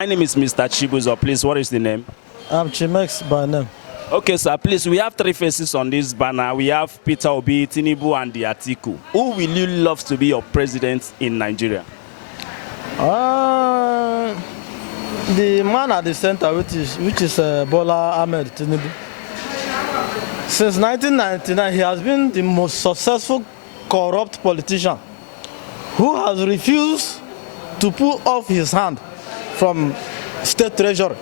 My name is Mr. Chibuzo. Please, what is the name? I'm Chimex by name. Okay, sir. Please, we have three faces on this banner. We have Peter Obi, Tinubu, and the Atiku. Who will you love to be your president in Nigeria? The man at the center, which is Bola Ahmed Tinubu. Since 1999, he has been the most successful corrupt politician who has refused to pull off his hand from state treasury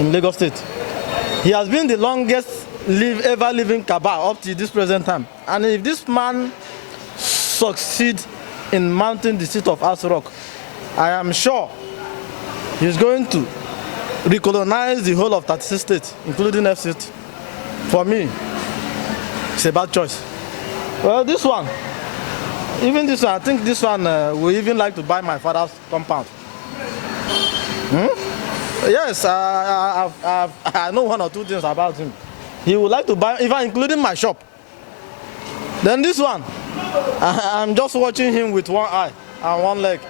in Lagos State. He has been the longest ever living cabal up to this present time. And if this man succeeds in mounting the seat of Aso Rock, I am sure he's going to recolonize the whole of 36 states, including FCT. For me, it's a bad choice. Well, this one, I think this one will even like to buy my father's compound. Yes, I know one or two things about him. He would like to buy, even including my shop. Then this one, I'm just watching him with one eye and one leg.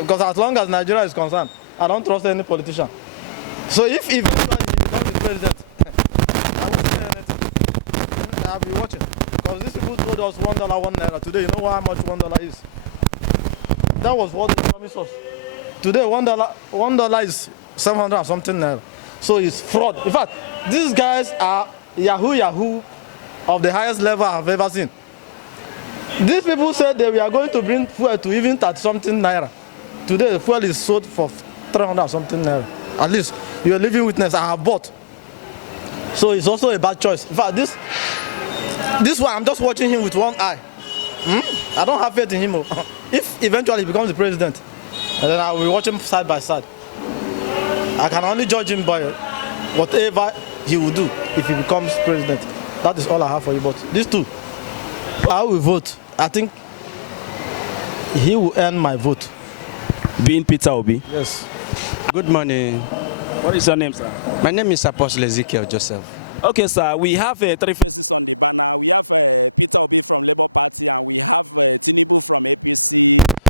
Because as long as Nigeria is concerned, I don't trust any politician. So if he becomes the president, I won't say anything. I'll be watching. Because these people told us $1, $1. Today, you know how much $1 is? That was what they promised us. Today, $1 is 700 and something naira. So it's fraud. In fact, these guys are Yahoo of the highest level I've ever seen. These people said that we are going to bring fuel to even 30 something naira. Today, the fuel is sold for 300 something naira. At least you're living witness. I have bought. So it's also a bad choice. In fact, this one, I'm just watching him with one eye. I don't have faith in him. If eventually he becomes the president, and then I will watch him side by side. I can only judge him by whatever he will do if he becomes president. That is all I have for you. But these two, I will vote. I think he will earn my vote. Being Peter Obi? Yes. Good morning. What is your name, sir? My name is Apostle Ezekiel Joseph. Okay, sir. We have three faces.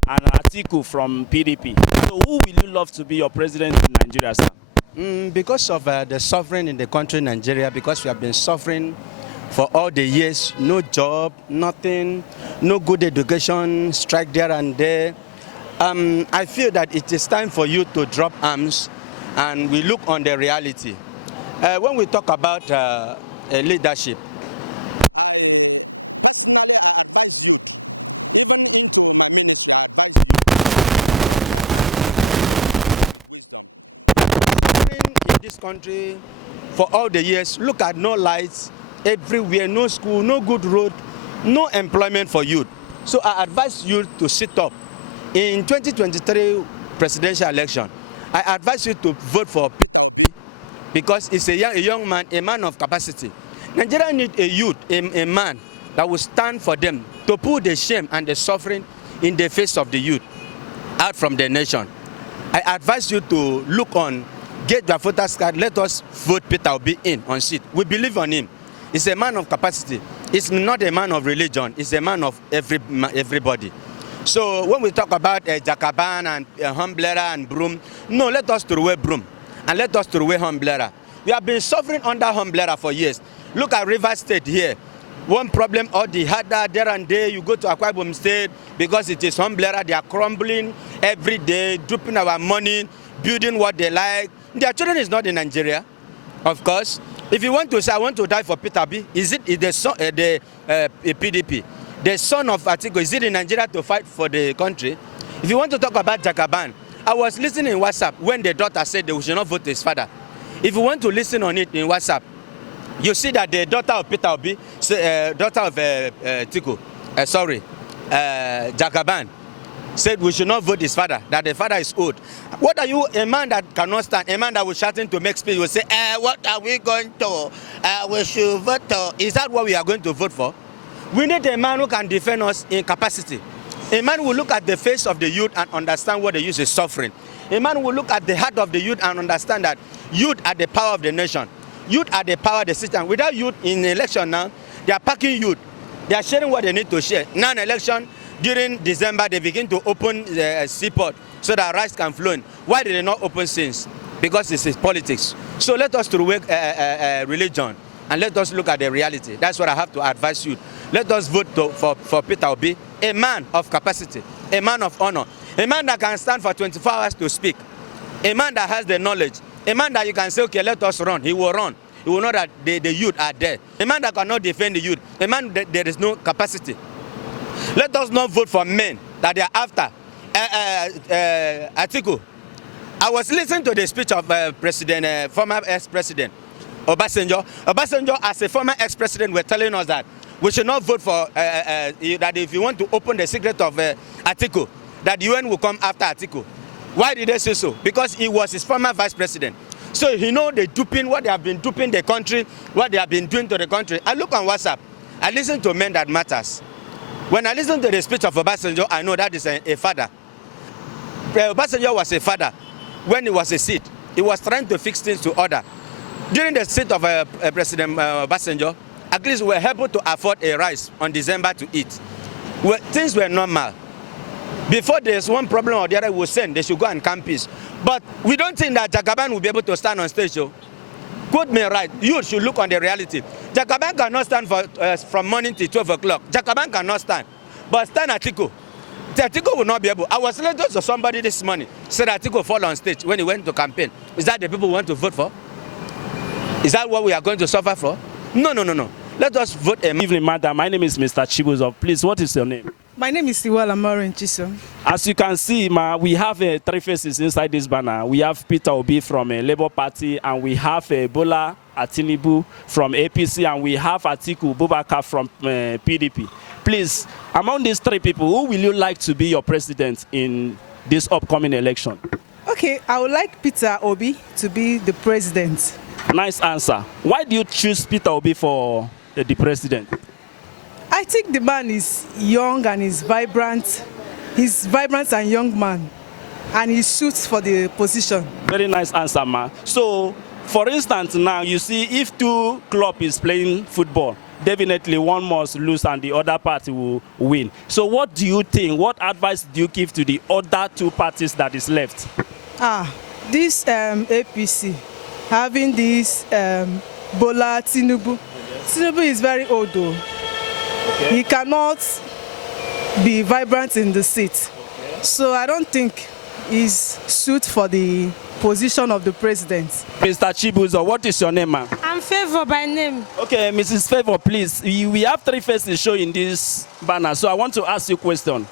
And Atiku from PDP. So who will you love to be your president in Nigeria, sir? Because of the suffering in the country Nigeria, because we have been suffering for all the years, no job, nothing, no good education, strike there and there. I feel that it is time for you to drop arms and we look on the reality. When we talk about leadership, in this country for all the years, look at no lights everywhere, no school, no good road, no employment for youth. So I advise you to sit up. In 2023 presidential election, I advise you to vote for PDP because it's a young man, a man of capacity. Nigeria needs a youth, a man that will stand for them to put the shame and the suffering in the face of the youth out from the nation. I advise you to look on, get your voters card, let us vote Peter Obi in on seat. We believe on him. He's a man of capacity. He's not a man of religion. He's a man of everybody. So when we talk about Jakaban and Humblera and Broom, no, let us throw away Broom and let us throw away Humblera. We have been suffering under Humblera for years. Look at River State here. One problem or the other, there and there, you go to Akwa Ibom State because it is Humblera, they are crumbling every day, dropping our money, building what they like. Their children is not in Nigeria, of course. If you want to say, I want to die for Peter B, is it the PDP? The son of Atiku, is it in Nigeria to fight for the country? If you want to talk about Jakaban, I was listening in WhatsApp when the daughter said they should not vote his father. If you want to listen on it in WhatsApp, you see that the daughter of Peter Obi, daughter of Jakaban, said we should not vote his father, that the father is old. What are you, a man that cannot stand, a man that was shouting to make speech, will say, what are we going to, we should vote. Is that what we are going to vote for? We need a man who can defend us in capacity. A man who will look at the face of the youth and understand what the youth is suffering. A man who will look at the heart of the youth and understand that youth are the power of the nation. Youth are the power of the system. Without youth in the election now, they are packing youth. They are sharing what they need to share. Now in election, during December, they begin to open the seaport so that rice can flow in. Why did they not open since? Because this is politics. So let us throw away religion and let us look at the reality. That's what I have to advise you. Let us vote for Peter Obi, a man of capacity, a man of honor, a man that can stand for 24 hours to speak, a man that has the knowledge, a man that you can say, okay, let us run. He will run. He will know that the youth are there. A man that cannot defend the youth, a man that there is no capacity. Let us not vote for men that they are after. Atiku, I was listening to the speech of former ex-president Obasanjo. Obasanjo, as a former ex-president, were telling us that we should not vote for that if you want to open the secret of Atiku, that the UN will come after Atiku. Why did they say so? Because he was his former vice president. So you know the duping, what they have been duping the country, what they have been doing to the country. I look on WhatsApp, I listen to Men That Matters. When I listen to the speech of Obasanjo, I know that is a father. Obasanjo was a father when he was a seed. He was trying to fix things to order. During the seat of President Obasanjo, at least we were able to afford a rice on December to eat. Things were normal. Before there's one problem or the other, we'll send, they should go and camp peace. But we don't think that Jagaban will be able to stand on stage. So, quote me right, you should look on the reality. Jagaban cannot stand from morning till 12 o'clock. Jagaban cannot stand. But stand Atiku. Atiku will not be able. I was listening to somebody this morning, said Atiku fall on stage when he went to campaign. Is that the people we want to vote for? Is that what we are going to suffer for? No, no, no, no. Let us vote a... Good evening, madam. My name is Mr. Chibuzo. Please, what is your name? My name is Iwala Maureen Chisom. As you can see, we have three faces inside this banner. We have Peter Obi from Labour Party, and we have Bola Tinubu from APC, and we have Atiku Abubakar from PDP. Please, among these three people, who will you like to be your president in this upcoming election? Okay, I would like Peter Obi to be the president. Nice answer. Why do you choose Peter Obi for the president? I think the man is young and is vibrant. He's vibrant and young man, and he suits for the position. Very nice answer, ma. So, for instance, now you see if two clubs is playing football, definitely one must lose and the other party will win. So, what do you think? What advice do you give to the other two parties that is left? This APC having this Bola Tinubu. Tinubu is very old though. Okay. He cannot be vibrant in the seat. Okay. So I don't think he's suited for the position of the president. Mr. Chibuzo, what is your name, ma'am? I'm Favor by name. Okay, Mrs. Favor, please. We have three faces showing in this banner, so I want to ask you a question.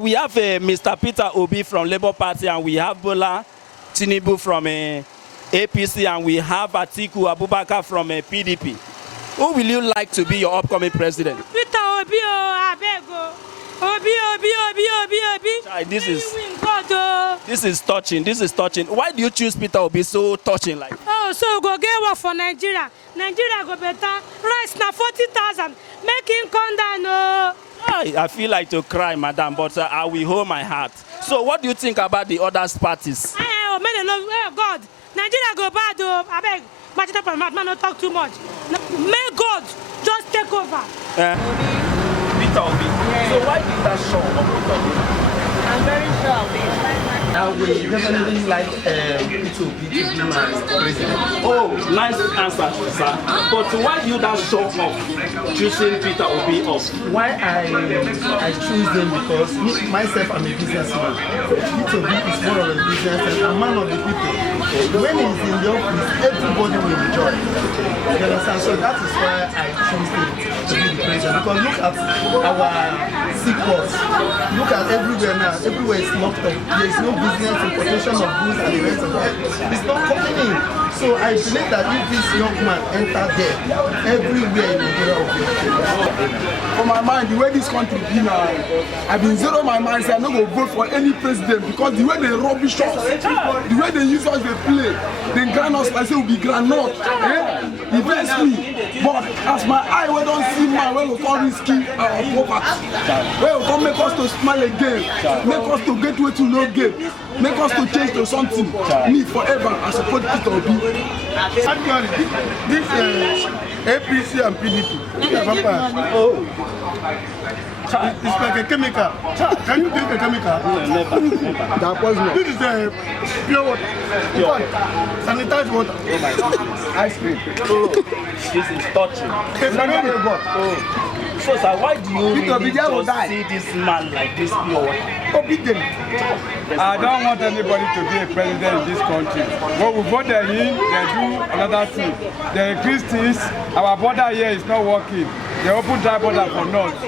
We have Mr. Peter Obi from Labour Party, and we have Bola Tinubu from APC, and we have Atiku Abubakar from PDP. Who will you like to be your upcoming president? Peter Obi, Obi. This is touching. This is touching. Why do you choose Peter Obi so touching like? Oh, so go get work for Nigeria. Nigeria go better. Rice na 40,000. Make him come down. No. I feel like to cry, madam, but I will hold my heart. So what do you think about the other parties? Oh, God. Nigeria go bad. I beg. Match it up and man, not talk too much. May God just take over. Peter Obi. Yeah. So why did that show of Peter Obi? I'm very sure of it. I would definitely like Peter Obi to be my president. Oh, nice answer, sir. But why do you that show of choosing Peter Obi off? Why I choose them because myself I'm a businessman. Peter Obi is one of the businessmen, a man of the people. When he's in the office, everybody will enjoy. You understand? So that is why I choose him to be the president. Because look at our sick box. Look at everywhere now. Everywhere is locked up. There is no business, importation of goods and the rest of that. It's not coming in. So I believe that if this young man enter there, everywhere in Nigeria will be. For my mind, the way this country be now, I've been zero my mind, say I'm not going to vote for any president because the way they rubbish us, the way they use us, they play, they grant us like say we'll be grand not. Invest me. But as my eye, we don't see man, we will come risky our poverty. We will come make us to smile again, make us to get way to no game, make us to change to something. Me forever, I support Peter Obi. Actually, this APC and PDP. It's like a chemical. Can you drink a chemical? Never. That poison. This is a pure water. Sanitized water. Oh my goodness. Ice cream. Oh, this is touching. So, sir, why do you really just see this man like this pure water? I don't want anybody to be a president in this country. When we vote them in, they do another thing. They increase things. Our border here is not working. They open dry border for North.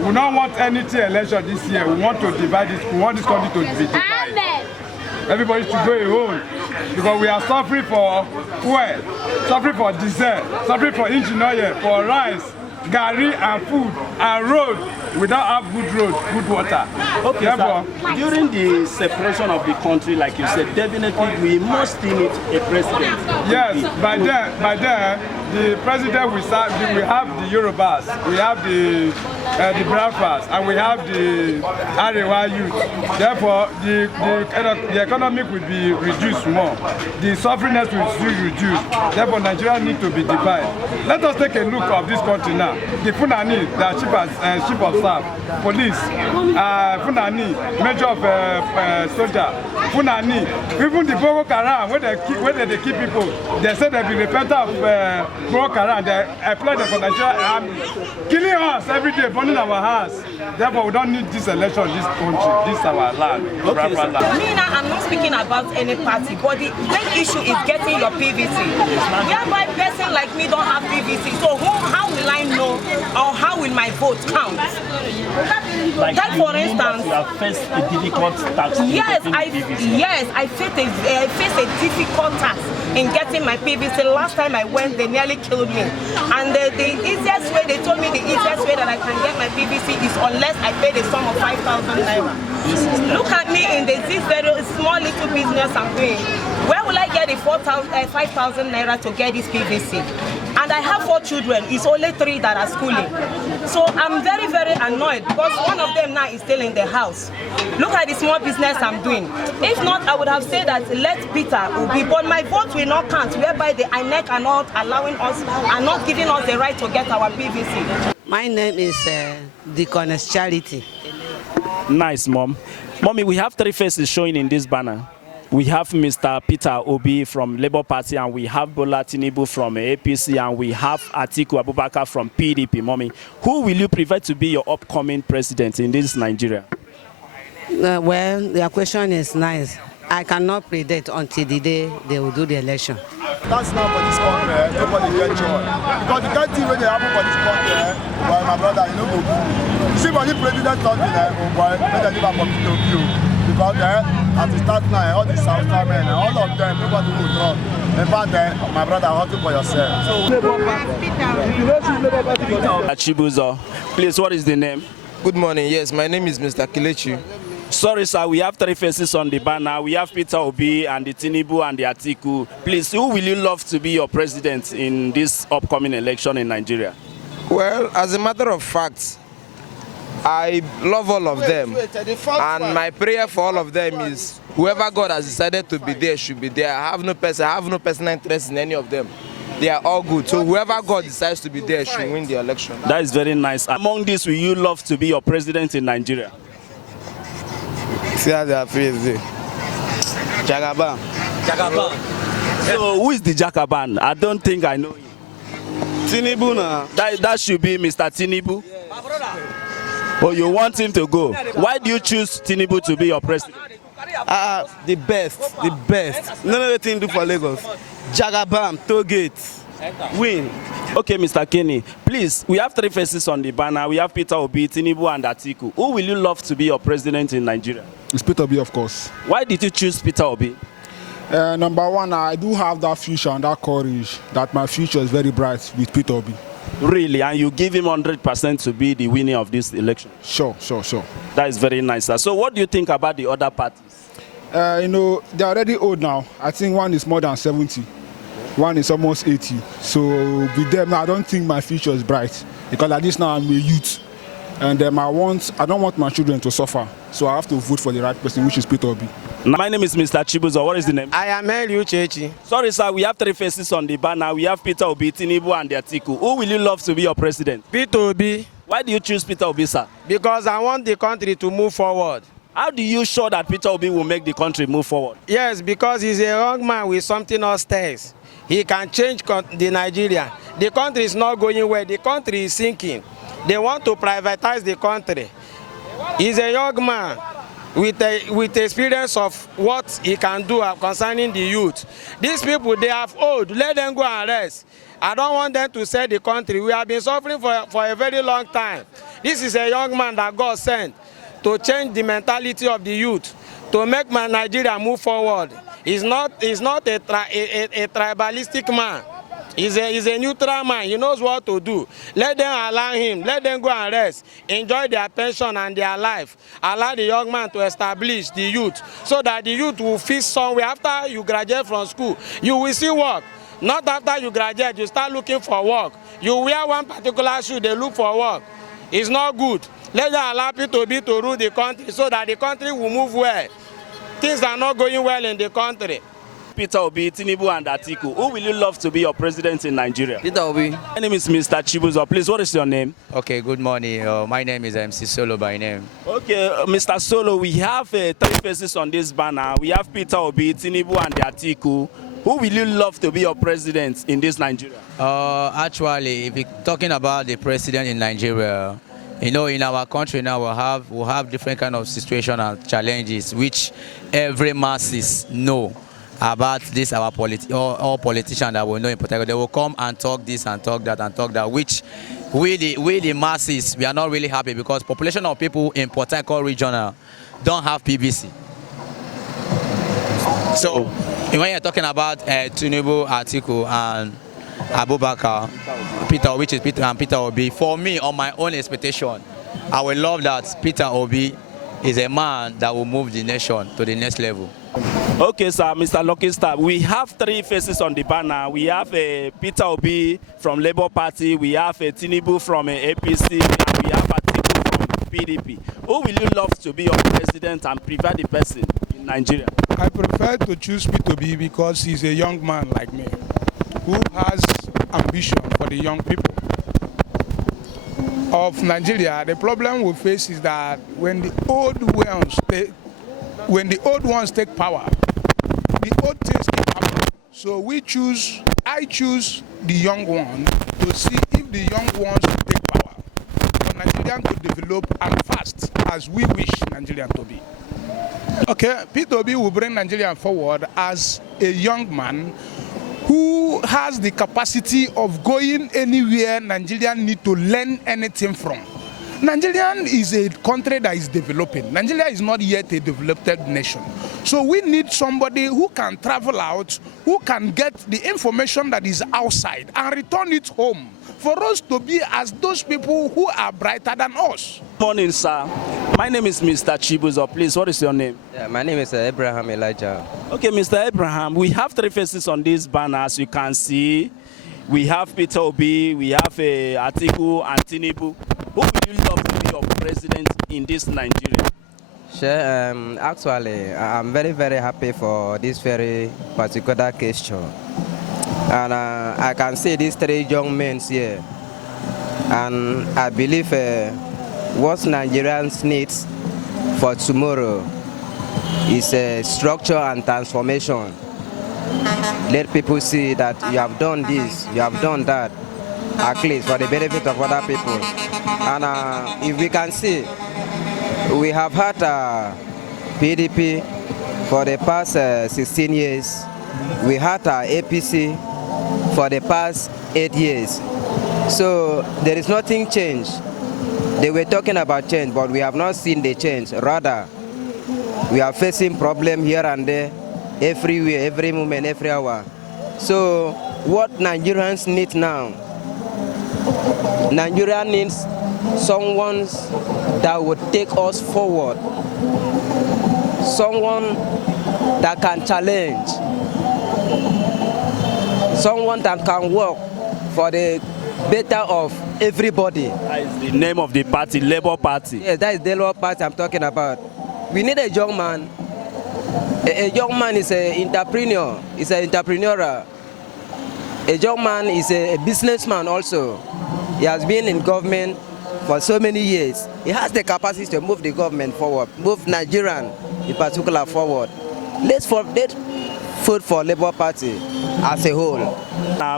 We don't want anything election this year. We want to divide this. We want this country to be divided. Everybody should go home because we are suffering for fuel, suffering for diesel, suffering for engine oil, for rice, garri and food and road. We don't have good road, good water. Okay, therefore, during the separation of the country, like you said, definitely we must need a president. Yes, by then, the president will have the Yorubas, we have the Biafras, and we have the Arewa youth. Therefore, the economy will be reduced more. The sufferingness will still reduce. Therefore, Nigeria needs to be divided. Let us take a look of this country now. The Funani, the chief of staff, police, Funani, major of soldier, Funani, even the Boko Haram, when they keep people, they say they be repentant of Boko Haram, they apply them for Nigeria army, killing us every day, burning our house. Therefore, we don't need this election, this country, this is our land. Okay, me now, I'm not speaking about any party, but the main issue is getting your PVC. Whereby a person like me don't have PVC, so how will I know, or how will my vote count? Like for instance, you have faced a difficult task. Yes, I faced a difficult task in getting my PVC. Last time I went, they nearly killed me. And the easiest way, they told me the easiest way that I can get my PVC is unless I pay the sum of 5,000 naira. Look at me in this very small little business I'm doing. Where will I get the 5,000 naira to get this PVC? And I have 4 children. It's only 3 that are schooling. So I'm very, very annoyed because one of them now is still in the house. Look at the small business I'm doing. If not, I would have said that let Peter Obi, but my vote will not count, whereby the INEC are not allowing us, are not giving us the right to get our PVC. My name is Deaconess Charity. Nice, Mom. Mommy, we have 3 faces showing in this banner. We have Mr. Peter Obi from Labour Party, and we have Bola Tinubu from APC, and we have Atiku Abubakar from PDP. Mommy, who will you prefer to be your upcoming president in this Nigeria? Well, your question is nice. I cannot predict until the day they will do the election. That's not for this country, nobody get joy. Because the kind thing when they happen for this country, well, my brother, you know, go good. See, for the president talking, oh boy, let them live for Peter. Because as it starts now, all the Southern men, all of them, nobody will talk. In fact, my brother, hustle for yourself. Chibuzo, please, what is the name? Good morning. Yes, my name is Mr. Kelechi. Sorry, sir, we have 3 faces on the banner. We have Peter Obi and the Tinubu and the Atiku. Please, who will you love to be your president in this upcoming election in Nigeria? Well, as a matter of fact, I love all of them, and my prayer for all of them is whoever God has decided to be there should be there. I have no personal interest in any of them. They are all good. So whoever God decides to be there should win the election. That is very nice. Among these, will you love to be your president in Nigeria? See how they are praising. Jagaban. Jagaban. So who is the Jagaban? I don't think I know him. Tinubu na. That should be Mr. Tinubu. Oh, you want him to go? Why do you choose Tinubu to be your president? The best. None of the thing do for Lagos. Jagabam, Tollgate, win. Okay, Mr. Kenny, please, we have 3 faces on the banner. We have Peter Obi, Tinubu, and Atiku. Who will you love to be your president in Nigeria? It's Peter Obi, of course. Why did you choose Peter Obi? Number one, I do have that future and that courage that my future is very bright with Peter Obi. Really? And you give him 100% to be the winner of this election? Sure. That is very nice, sir. So what do you think about the other parties? You know, they're already old now. I think one is more than 70. One is almost 80. So with them, I don't think my future is bright. Because like this now, I'm a youth. And I don't want my children to suffer. So I have to vote for the right person, which is Peter Obi. My name is Mr. Chibuzo. What is the name? I am Eliu Chechi. Sorry, sir. We have 3 faces on the banner. We have Peter Obi, Tinubu, and Atiku. Who will you love to be your president? Peter Obi. Why do you choose Peter Obi, sir? Because I want the country to move forward. How do you sure that Peter Obi will make the country move forward? Yes, because he's a young man with something upstairs. He can change the Nigeria. The country is not going well. The country is sinking. They want to privatize the country. He's a young man with experience of what he can do concerning the youth. These people, they have old. Let them go and rest. I don't want them to sell the country. We have been suffering for a very long time. This is a young man that God sent to change the mentality of the youth, to make Nigeria move forward. He's not a tribalistic man. He's a neutral man. He knows what to do. Let them allow him. Let them go and rest. Enjoy their pension and their life. Allow the young man to establish the youth so that the youth will fit somewhere. After you graduate from school, you will see work. Not after you graduate, you start looking for work. You wear one particular shoe, they look for work. It's not good. Let them allow Peter Obi to rule the country so that the country will move well. Things are not going well in the country. Peter Obi, Tinubu, and Atiku, who will you love to be your president in Nigeria? Peter Obi. My name is Mr. Chibuzo. Please, what is your name? Okay, good morning. My name is MC Solo by name. Okay, Mr. Solo, we have 3 faces on this banner. We have Peter Obi, Tinubu, and Atiku. Who will you love to be your president in this Nigeria? Actually, if we're talking about the president in Nigeria, you know, in our country now we'll have different kind of situation and challenges which every masses know about this. All politicians that we know in particular, they will come and talk this and talk that and talk that, which we the masses, we are not really happy because population of people in Port Harcourt region don't have PVC. So when you're talking about Tinubu, Atiku, and Abubakar, which is Peter and Peter Obi, for me, on my own expectation, I would love that Peter Obi is a man that will move the nation to the next level. Okay, sir, Mr. Lucky Star, we have 3 faces on the banner. We have Peter Obi from Labour Party, we have Tinubu from APC, and we have Atiku from PDP. Who will you love to be your president and prefer the person in Nigeria? I prefer to choose Peter Obi because he's a young man like me who has ambition for the young people of Nigeria. The problem we face is that when the old ones take power, the old things keep happening. So I choose the young one to see if the young ones will take power for Nigeria to develop and fast as we wish Nigeria to be. Okay, Peter Obi will bring Nigeria forward as a young man who has the capacity of going anywhere Nigeria need to learn anything from. Nigeria is a country that is developing. Nigeria is not yet a developed nation. So we need somebody who can travel out, who can get the information that is outside and return it home for us to be as those people who are brighter than us. Morning, sir. My name is Mr. Chibuzo. Please, what is your name? Yeah, my name is Abraham Elijah. Okay, Mr. Abraham, we have 3 faces on this banner, as you can see. We have Peter Obi, we have Atiku and Tinubu. Who will you love to be your president in this Nigeria? Sure, actually, I'm very, very happy for this very particular question. And I can see these 3 young men here. And I believe what Nigerians need for tomorrow is structure and transformation. Let people see that you have done this, you have done that, at least for the benefit of other people. And if we can see, we have had PDP for the past 16 years. We had APC for the past 8 years. So there is nothing changed. They were talking about change, but we have not seen the change. Rather, we are facing problems here and there, everywhere, every moment, every hour. So what Nigerians need now, Nigeria needs someone that would take us forward, someone that can challenge, someone that can work for the better of everybody. That is the name of the party, Labour Party. Yes, that is the Labour Party I'm talking about. We need a young man. A young man is an entrepreneur, is an entrepreneur. A young man is a businessman also. He has been in government for so many years. He has the capacity to move the government forward, move Nigerian in particular forward. Let's vote for Labour Party as a whole.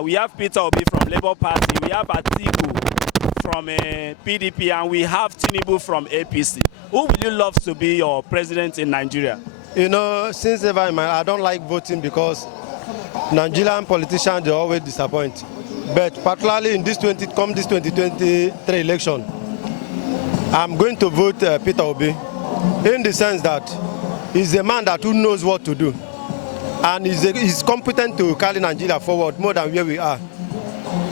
We have Peter Obi from Labour Party, we have Atiku from PDP, and we have Tinubu from APC. Who will you love to be your president in Nigeria? You know, since ever I don't like voting because Nigerian politicians, they always disappoint. But particularly in this 2023 election, I'm going to vote Peter Obi in the sense that he's a man who knows what to do. And he's competent to carry Nigeria forward more than where we are.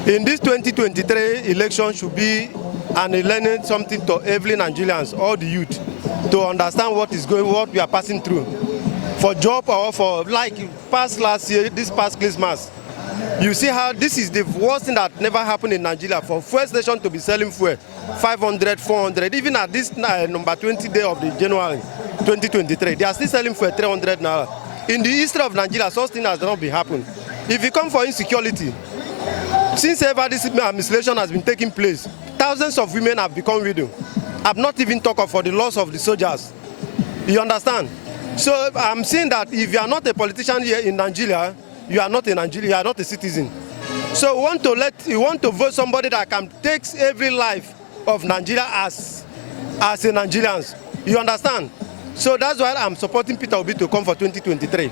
In this 2023 election should be an learning something to every Nigerians, all the youth, to understand what we are passing through. For job or for like last year, this past Christmas, you see how this is the worst thing that never happened in Nigeria. For fuel station to be selling fuel 500, 400, even at this number 20 day of the January 2023, they are still selling for 300 naira. In the history of Nigeria, such thing has not been happening. If you come for insecurity, since ever this administration has been taking place, thousands of women have become widows. I've not even talked of for the loss of the soldiers. You understand? So I'm saying that if you are not a politician here in Nigeria, you are not a Nigerian, you are not a citizen. So you want to vote somebody that can take every life of Nigeria as a Nigerians. You understand? So that's why I'm supporting Peter Obi to come for 2023.